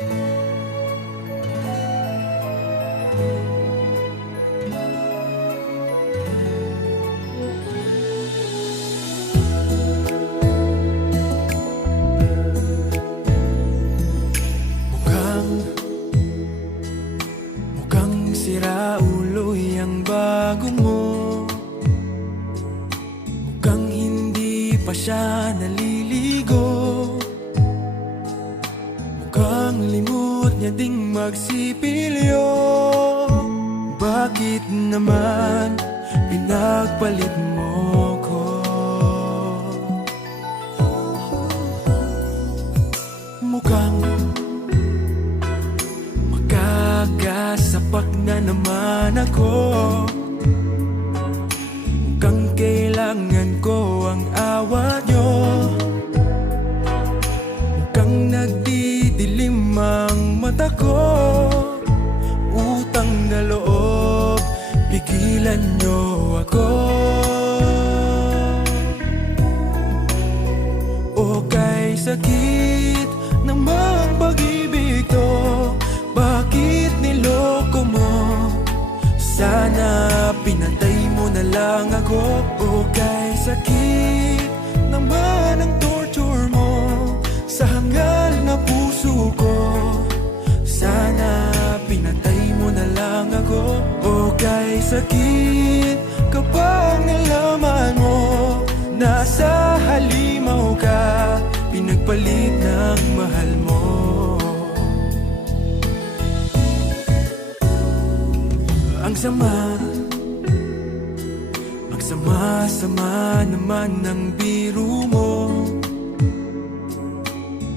Mukhang siraulo'y ang bago mo. Mukhang hindi pa siya naliligo. Mukhang limot niya ding magsipilyo. Bakit naman pinagpalit mo ko? Mukhang makakasapak na naman ako. Mukhang kailangan ko ang awa nyo. Mukhang nagdidilim ang mata ko. Utang na loob, pigilan nyo ako. O kay sakit naman pag-ibig to, bakit niloko mo? Sana pinatay mo na lang ako. O kay sakit naman ang torture mo sa hangal na puso ko. Sana pinatay mo na lang ako. O kay sakit kapag nalaman mo nasa halimaw ka, pinagpalit ng mahal mo. Ang sama naman ng biro mo.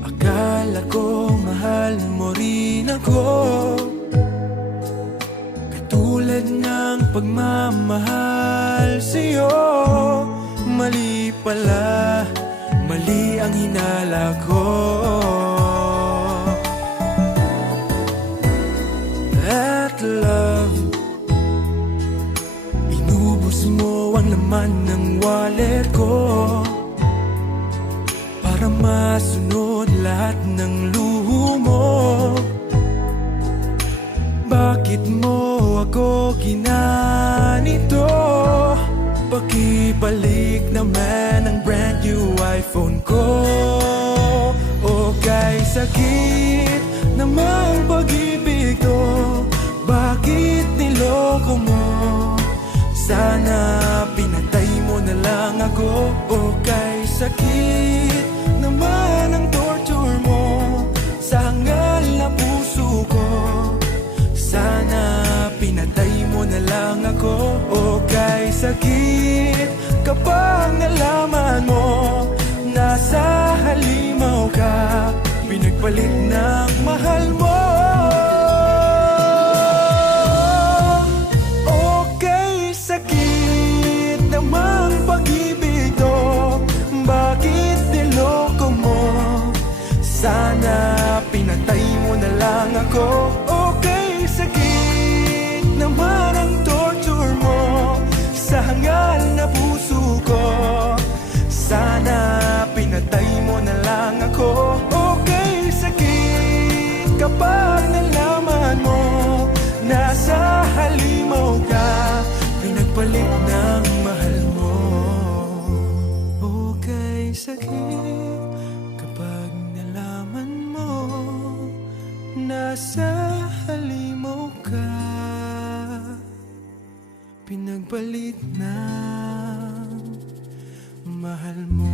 Akala ko mahal mo rin ako, katulad ng pagmamahal sa'yo. Mali pala, mali ang hinala ko. At love, inubos mo ang laman ng wallet ko para masunod lahat ng luho mo. Bakit mo ako ginanito? Pakibalik naman ang brand new iPhone ko. O kay sakit namang pag-ibig to, bakit niloko mo? Sana pinatay mo na lang ako. O kay sakit naman ang torture mo sa hangal na puso ko. Sana pinatay mo na lang ako. O kay sakit kapag nalaman mo nasa halimaw ka, pinagpalit ng mahal mo. Sana pinatay mo na lang ako. O kay sakit naman ang torture mo sa hangal na puso ko. Sana pinatay mo na lang ako. O kay sakit kapag nalaman mo nasa halimaw ka, pinagpalit ng mahal mo. O kay sakit nasa halimaw ka, pinagpalit ng mahal mo.